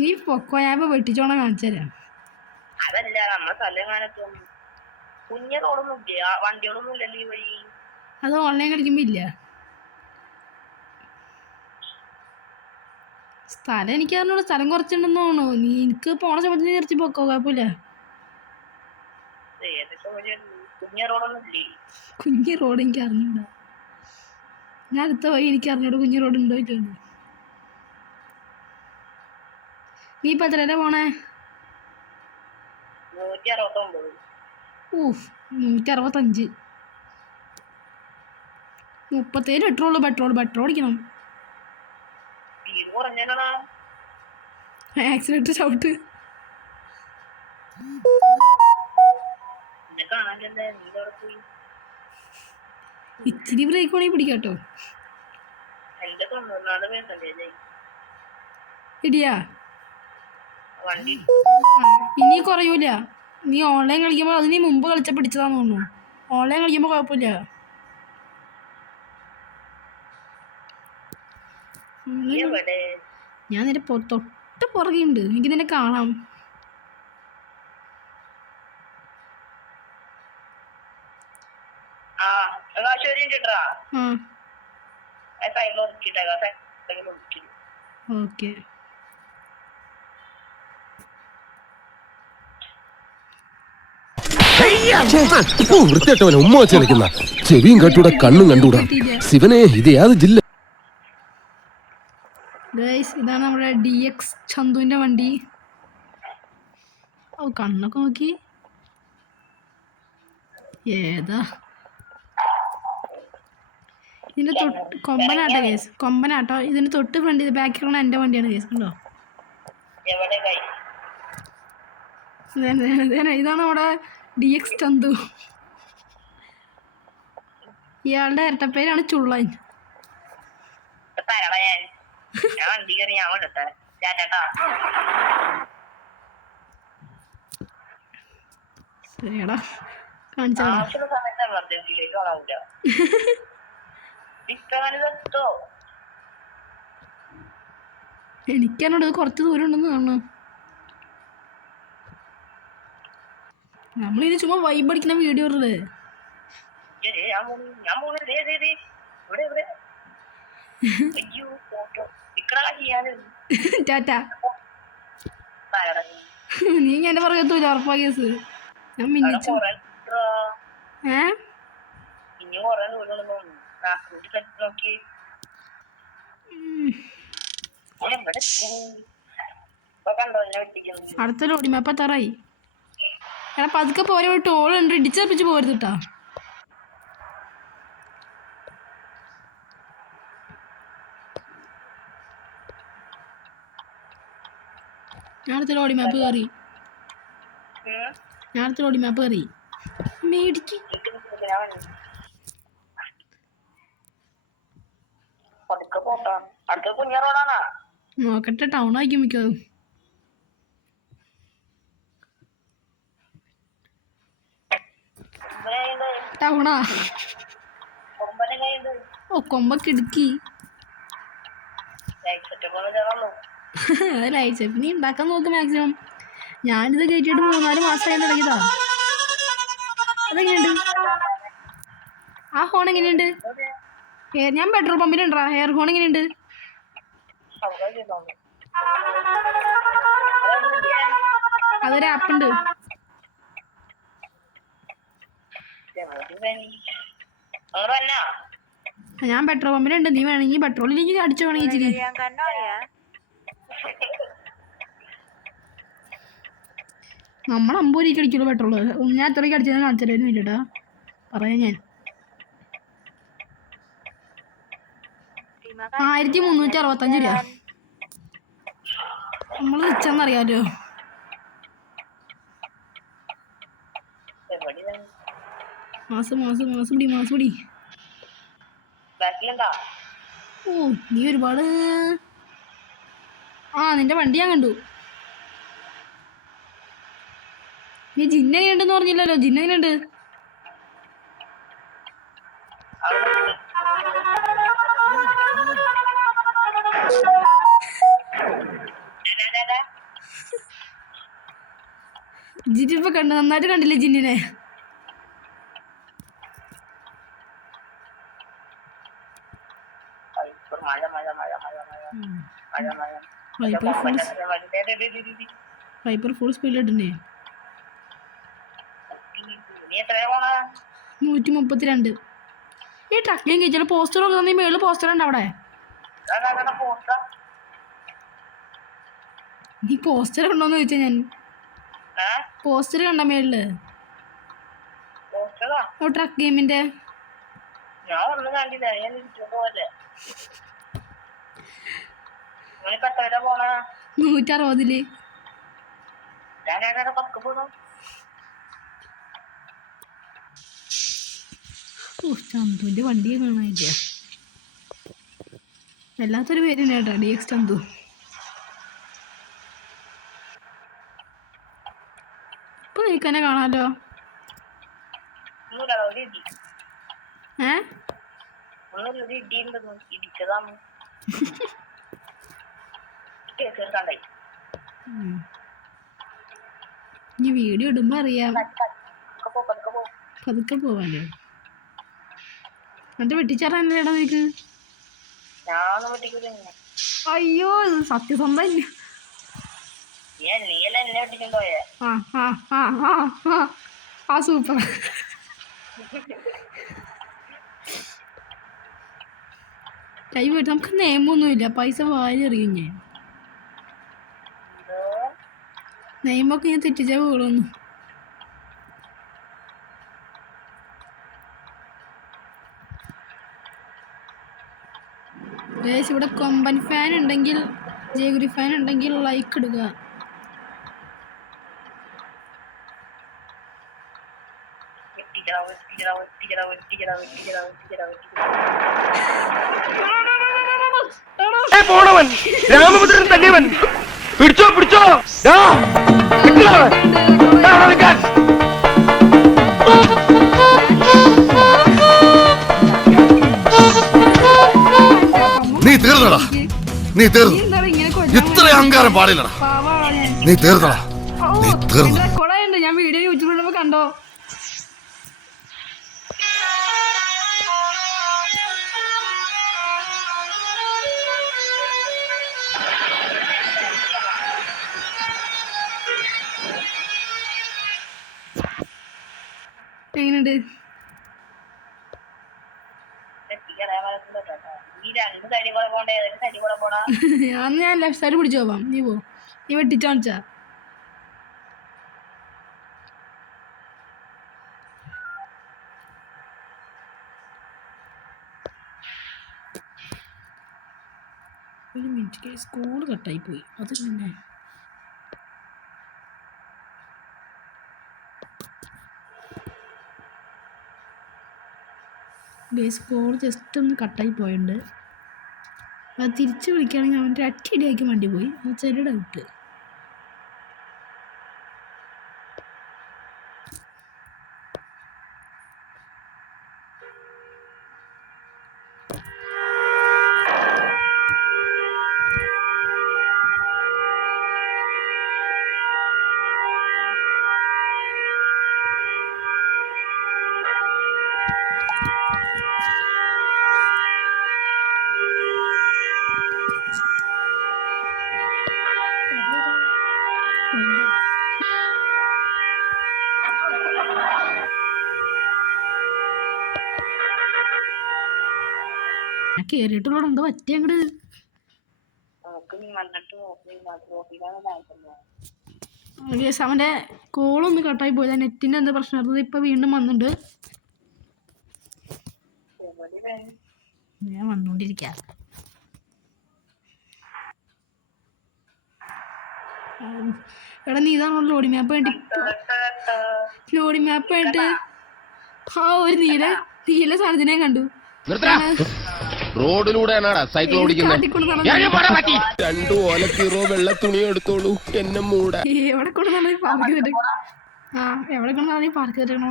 നീ പൊക്കോ, ഞാൻ ഇപ്പൊ വെട്ടിച്ചോണം കാണിച്ചു തരാം. അതല്ല നമ്മളെ സ്ഥലം കുഞ്ഞ റോഡൊന്നും ഇല്ല, വണ്ടികളൊന്നും ഇല്ലല്ലോ ഈ വഴി. അത് ഓൺലൈൻ കളിക്കുമ്പോ ഇല്ല. സ്ഥലം എനിക്ക് അറിഞ്ഞൂടാ, സ്ഥലം കുറച്ചുണ്ടെന്ന് തോന്നുന്നു. നീ എനിക്ക് പോണ സമയത്ത് നീ നിർത്തി പൊക്കോ, കുഴപ്പമില്ല. കുഞ്ഞി റോഡ് എനിക്ക് അറിഞ്ഞൂടാ. ഞാൻ അടുത്ത വഴി എനിക്ക് അറിഞ്ഞൂടാ കുഞ്ഞി റോഡ് ഉണ്ടോ ചോദിച്ചോണ്ട്. നീ ഇപ്പൊ എത്രയാ പോണേ? 165. 37 പെട്രോൾ അടിക്കണം. ആക്സിലേറ്റർ ചവിട്ട്. ഇച്ചിരി ബ്രേക്ക് വേണമെങ്കിൽ പിടിക്കാട്ടോ. ഇടിയാ ഇനി കുറയൂല. നീ ഓൺലൈൻ കളിക്കുമ്പോൾ അത് നീ മുമ്പ് കളിച്ച പിടിച്ചതാന്ന് തോന്നുന്നു. ഓൺലൈൻ കളിക്കുമ്പോ കുഴപ്പമില്ല. ഞാൻ നിന്റെ തൊട്ട് പുറകെയുണ്ട്, എനിക്ക് നിന്നെ കാണാം. ഓക്കെ. വൃത്തിയായിട്ടവനെ ഉമ്മ വെച്ച് കളിക്കുന്ന ചെവിയും കട്ടൂടാ കണ്ണും കണ്ടൂടാ. ശിവനെ, ഇത് ഏത് ജില്ല? ഇതാണ് നമ്മുടെ DX ചന്തുവിന്റെ വണ്ടി. ഓ, കണ്ണൊക്കെ നോക്കി. ഏതാ ഇതിന്റെ തൊട്ട് കൊമ്പനാട്ടോ കേസ്, കൊമ്പനാട്ടോ. ഇതിന്റെ തൊട്ട് ഫ്രണ്ട് ബാക്കിലുള്ള എന്റെ വണ്ടിയാണ് കേസ്. ഉണ്ടോ? ഇതാണ് നമ്മുടെ DX ചന്തു. ഇയാളുടെ ഇരട്ടപ്പേരാണ് ചുള്ളൻ. ശരിയാടാ, കാണിച്ചാ. എനിക്കെന്നോട് കുറച്ച് ദൂരം ഉണ്ടെന്ന് തോന്നുന്നു. നമ്മളിത് ചുമ്മാ വൈബ് അടിക്കുന്ന വീഡിയോ ഉള്ളത്. ടാറ്റാ. നീ എന്നെ പറയത്തൂല, ഉറപ്പാ കേസ്. ഞാൻ മിന്നിച്ചു. അടുത്ത ലോഡി മാപ്പ് എത്താറായി. എടാ പതുക്കെ പോരെ, ഒരു ടോളുണ്ട്, ഇടിച്ചപ്പിച്ച് പോരുത് കേട്ടാ. ഞാൻ അടുത്ത ലോഡി മാപ്പ് കയറി. മേടിക്ക്. നോക്കട്ടെ, ടൗൺ ആയിരിക്കും മിക്കതും. ടൗണാ? ഓ, കൊമ്പൊക്കെ ഇടുക്കി. ലൈറ്റ് സെറ്റ് നീ ഉണ്ടാക്കാൻ നോക്ക് മാക്സിമം. ഞാനിത് കയറ്റിയിട്ട് 3-4 മാസമായി തുടങ്ങിയതാ. അതെങ്ങനെയുണ്ട്? ആ ഹോൺ എങ്ങനെയുണ്ട്? ഞാൻ പെട്രോൾ പമ്പിലുണ്ടാ. ഹെയർ ഹോൺ എങ്ങനെയുണ്ട്? അതൊരു ആപ്പുണ്ട്. ഞാൻ പെട്രോൾ പമ്പിലുണ്ട്. നീ വേണമെങ്കിൽ പെട്രോളിലേക്ക് അടിച്ചു വേണമെങ്കിൽ ഇച്ചിരി. നമ്മൾ 50 രൂപയ്ക്ക് അടിക്കുള്ളൂ പെട്രോള്. ഞാൻ എത്രയ്ക്ക് അടിച്ചതെന്ന് കാണിച്ചാലും ഇല്ലട്ടാ, പറയാം ഞാൻ. 1365 രൂപ. നമ്മൾ റിച്ചാന്നറിയാലോ. മാസം പിടി. ഓ, നീ ഒരുപാട്. നിന്റെ വണ്ടി ഞാൻ കണ്ടു. നീ ജിന്ന എങ്ങനെയുണ്ടെന്ന് പറഞ്ഞില്ലല്ലോ. ജിന്ന എങ്ങനെയുണ്ട്? ജിന്നിപ്പോ കണ്ടു, നന്നായിട്ട് കണ്ടില്ലേ ജിന്നിനെ? മഴ മഴ മഴ മഴ മഴ മഴ മഴ വൈപ്പർ ഫുൾ സ്പീഡിലിട്ടുണ്ടേ. നീ എത്രയാ പോണ? 132. ഈ ട്രക്കിങ് കഴിച്ചാൽ പോസ്റ്റർ ഒക്കെ തന്നെ, മേളിൽ പോസ്റ്റർ ഉണ്ട് അവിടെ. നീ പോസ്റ്റർ കണ്ടോന്ന് ചോദിച്ചാ ഞാൻ. പോസ്റ്റർ കണ്ട മേളില് ട്രക്ക് ഗെയിമിന്റെ? ഞാൻ ഒന്നും കണ്ടില്ല, ഞാൻ പോലെ. 160. ചന്തുവിന്റെ വണ്ടിയെ കാണാനില്ല. വല്ലാത്തൊരു പേര് തന്നെ കേട്ടോ, DX ചന്തു. ഇപ്പൊ നീക്കന്നെ കാണാലോ. ഇനി വീഡിയോ ഇടുമ്പോ അറിയാം. പതുക്കെ പോവാല്ലേ? എന്നിട്ട് വെട്ടിച്ചേറാനല്ലേടാ നിനക്ക്? അയ്യോ സത്യസന്ധ ഇല്ല. ആ സൂപ്പർ. കൈ പോയിട്ട് നമുക്ക് നിയമൊന്നുമില്ല, പൈസ വാരി എറിയും ഞാൻ. നിയമൊക്കെ ഞാൻ തെറ്റിച്ചാൽ പോകുന്നു. ഇവിടെ കൊമ്പൻ ഫാൻ ഉണ്ടെങ്കിൽ, ജയഗുരി ഫാൻ ഉണ്ടെങ്കിൽ ലൈക്ക് ഇടുക. പോണവൻ രാമഭദ്രൻ തല്ലിയവൻ, പിടിച്ചോ പിടിച്ചോ. നീ തീർന്നടാ, നീ തീർന്നു. ഇത്ര അഹങ്കാരം പാടില്ലടാ. നീ തീർന്നടാ, നീ തീർന്നു. കൊളയുണ്ട്, ഞാൻ വീഡിയോ യൂട്യൂബിൽ കണ്ടോ. എങ്ങനെയുണ്ട്? ഞാൻ ലെഫ്റ്റ് സൈഡ് പിടിച്ചു പോവാം. നീ പോ, നീ വെട്ടിച്ചു കാണിച്ചാ. ഒരു മിനിറ്റ്, സ്കൂൾ കട്ടായി പോയി. അത് പിന്നെ സ്കൂൾ ജസ്റ്റ് ഒന്ന് കട്ടായി പോയിട്ടുണ്ട്. അത് തിരിച്ച് വിളിക്കുകയാണെങ്കിൽ അവൻ്റെ അടിയാക്കി വണ്ടി പോയി. അത് ചെറിയ ഡൗട്ട്. ഞാൻ കേറിയിട്ടുള്ളൂ. എന്താ പറ്റിയ അങ്ങട്? അവന്റെ കോളൊന്ന് കട്ടായി പോയതാ, നെറ്റിന്റെ എന്താ പ്രശ്നം. ഇപ്പൊ വീണ്ടും വന്നിട്ടുണ്ട്. ഞാൻ വന്നോണ്ടിരിക്ക. എടാ നീ ഇതാണോ ലോഡിംഗ് മാപ്പ് വേണ്ടി? ലോഡിംഗ് മാപ്പ് വേണ്ടി ആ ഒരു നീല സാധനം കണ്ടു. റോഡിലൂടെ സൈക്കിൾ ഓടിക്കുന്നത്. 2 ഓലക്കീറോ വെള്ള തുണി എടുത്തോളൂ, എന്നെ മൂടാ. എവിടെ കൊണ്ടുവന്നാ പാർക്ക് ചെയ്തിട്ട്? എവിടെ കൊണ്ടുവന്നാ പാർക്ക് ചെയ്തിട്ട്